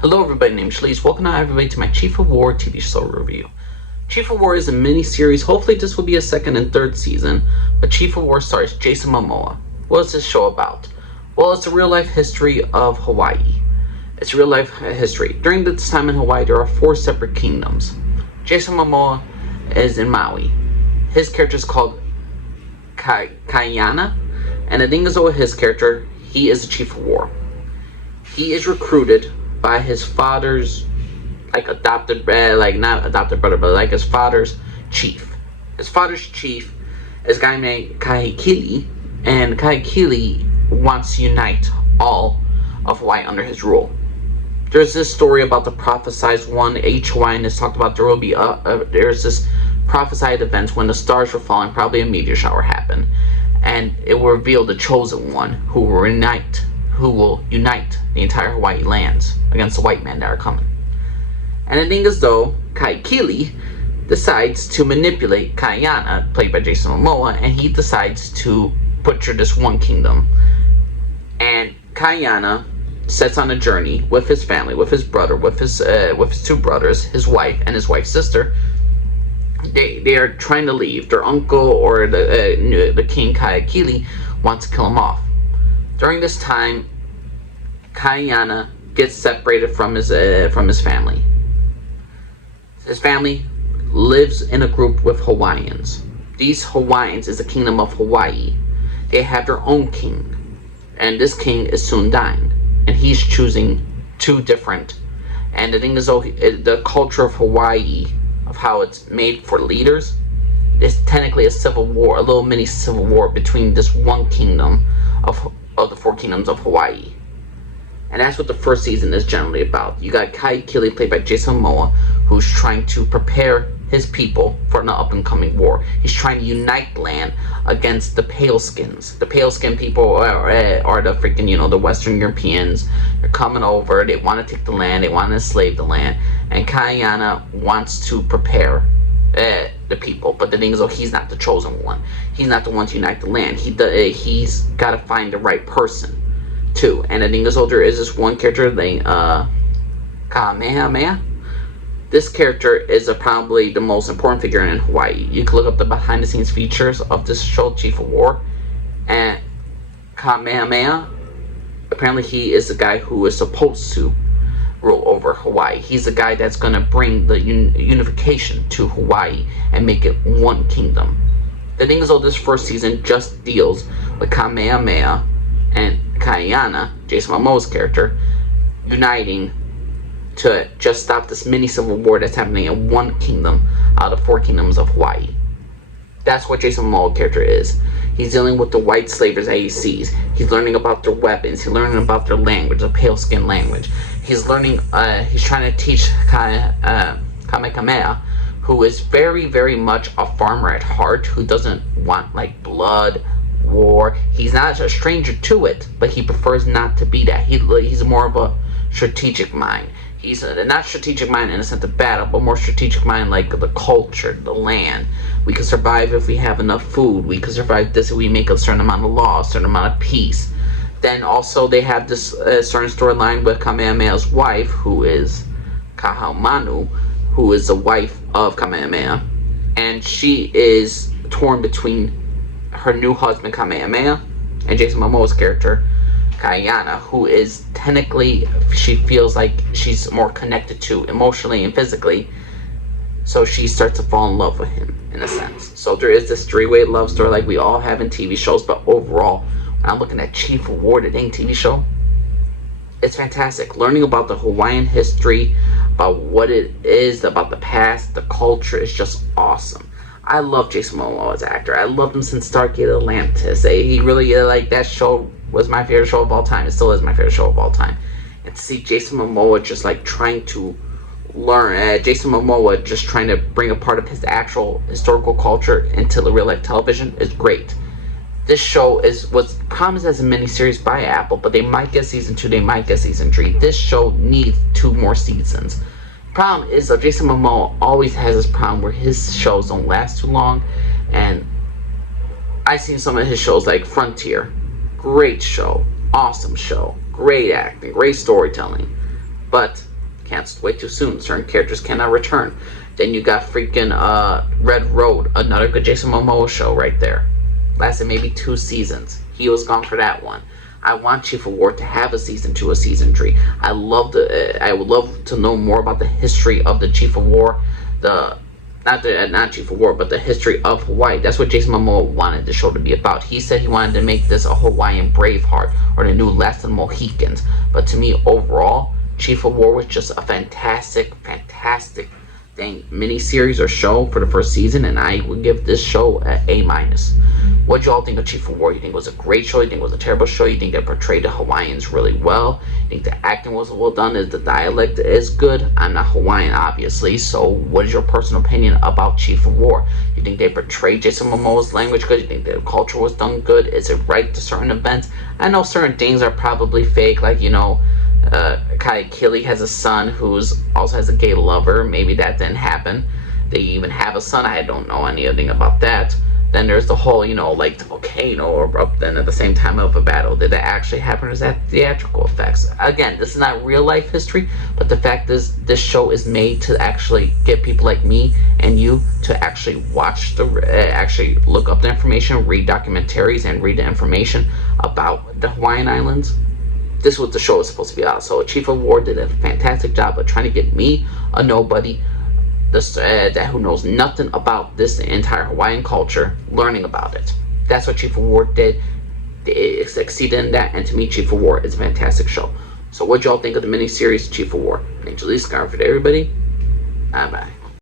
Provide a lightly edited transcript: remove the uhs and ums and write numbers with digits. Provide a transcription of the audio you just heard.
Hello everybody, named Shalise. Welcome everybody to my Chief of War TV show review. Chief of War is a mini-series. Hopefully this will be a second and third season, but Chief of War stars Jason Momoa. What is this show about? Well, it's a real-life history of Hawaii. It's real-life history. During this time in Hawaii, there are 4 separate kingdoms. Jason Momoa is in Maui. His character is called Kaiana, and the thing is with his character, he is the Chief of War. He is recruited by his father's not adopted brother, but his father's chief. His father's chief is a guy named Kahekili, and Kahekili wants to unite all of Hawaii under his rule. There's this story about the prophesized one. Hawaiian is talked about. There will be there's this prophesied event when the stars were falling, probably a meteor shower happened, and it will reveal the chosen one who will unite the entire Hawaii lands against the white men that are coming. And the thing is, though, Kahekili decides to manipulate Kaiana, played by Jason Momoa, and he decides to butcher this one kingdom. And Kaiana sets on a journey with his family, with his brother, with his 2 brothers, his wife, and his wife's sister. They are trying to leave. Their uncle, or the king Kahekili, wants to kill him off. During this time, Kaiana gets separated from his family. His family lives in a group with Hawaiians. These Hawaiians is the kingdom of Hawaii. They have their own king, and this king is soon dying, and he's choosing 2 different. And the thing is, though, the culture of Hawaii, of how it's made for leaders, is technically a civil war, a little mini civil war between this one kingdom of the 4 kingdoms of Hawaii. And that's what the first season is generally about. You got Kahekili, played by Jason Momoa, who's trying to prepare his people for an up-and-coming war. He's trying to unite the land against the pale skins. The pale skin people are the freaking, the Western Europeans. They're coming over. They want to take the land. They want to enslave the land. And Kaiana wants to prepare the people. But the thing is, he's not the chosen one. He's not the one to unite the land. He's got to find the right person too. And the thing is, there is this one character named Kamehameha. This character is probably the most important figure in Hawaii. You can look up the behind-the-scenes features of this show, Chief of War. And Kamehameha, apparently he is the guy who is supposed to rule over Hawaii. He's the guy that's going to bring the unification to Hawaii and make it one kingdom. The thing is, this first season just deals with Kamehameha and Kaiana, Jason Momoa's character, uniting to just stop this mini civil war that's happening in one kingdom out of 4 kingdoms of Hawaii. That's what Jason Momoa's character is. He's dealing with the white slavers that he sees. He's learning about their weapons. He's learning about their language, the pale skin language. He's learning. He's trying to teach Kamehameha, who is very, very much a farmer at heart, who doesn't want blood, war. He's not a stranger to it, but he prefers not to be that. He's more of a strategic mind. He's not strategic mind in a sense of battle, but more strategic mind like the culture, the land. We can survive if we have enough food. We can survive this if we make a certain amount of law, a certain amount of peace. Then also they have this certain storyline with Kamehameha's wife, who is Kaahumanu, who is the wife of Kamehameha. And she is torn between her new husband, Kamehameha, and Jason Momoa's character, Kaiana, who is technically, she feels like she's more connected to emotionally and physically, so she starts to fall in love with him in a sense. So there is this 3-way love story like we all have in TV shows, but overall, when I'm looking at Chief of War, the dang TV show, it's fantastic. Learning about the Hawaiian history, about what it is, about the past, the culture is just awesome. I love Jason Momoa as an actor. I loved him since Stargate Atlantis. He really, that show was my favorite show of all time. It still is my favorite show of all time. And to see Jason Momoa just trying to learn, Jason Momoa just trying to bring a part of his actual historical culture into the real life television is great. This show was promised as a miniseries by Apple, but they might get season 2, they might get season 3. This show needs 2 more seasons. Problem is, Jason Momoa always has this problem where his shows don't last too long, and I've seen some of his shows like Frontier. Great show, awesome show, great acting, great storytelling. but canceled way too soon. Certain characters cannot return. Then you got freaking Red Road, another good Jason Momoa show right there. Lasted maybe 2 seasons. He was gone for that one. I want Chief of War to have a season 2, a season 3. I would love to know more about the history of the Chief of War, not Chief of War, but the history of Hawaii. That's what Jason Momoa wanted the show to be about. He said he wanted to make this a Hawaiian Braveheart or the new Last of the Mohicans. But to me, overall, Chief of War was just a fantastic miniseries or show for the first season, and I would give this show an A-. What y'all think of Chief of War? You think it was a great show? You think it was a terrible show? You think they portrayed the Hawaiians really well? You think the acting was well done? Is the dialect is good? I'm not Hawaiian, obviously, so what is your personal opinion about Chief of War? You think they portrayed Jason Momoa's language good? You think the culture was done good? Is it right to certain events? I know certain things are probably fake, like, Kaikili has a son who's also has a gay lover. Maybe that didn't happen. They even have a son. I don't know anything about that. Then there's the whole, like the volcano erupt then at the same time of a battle. Did that actually happen, or is that theatrical effects? Again, this is not real life history, but the fact is this show is made to actually get people like me and you to actually watch actually look up the information, read documentaries, and read the information about the Hawaiian Islands. This is what the show is supposed to be about. So Chief of War did a fantastic job of trying to get me, a nobody, that who knows nothing about this entire Hawaiian culture, learning about it. That's what Chief of War did. It succeeded in that, and to me, Chief of War is a fantastic show. So what y'all think of the miniseries Chief of War? Angelique Scarford, everybody. Bye bye.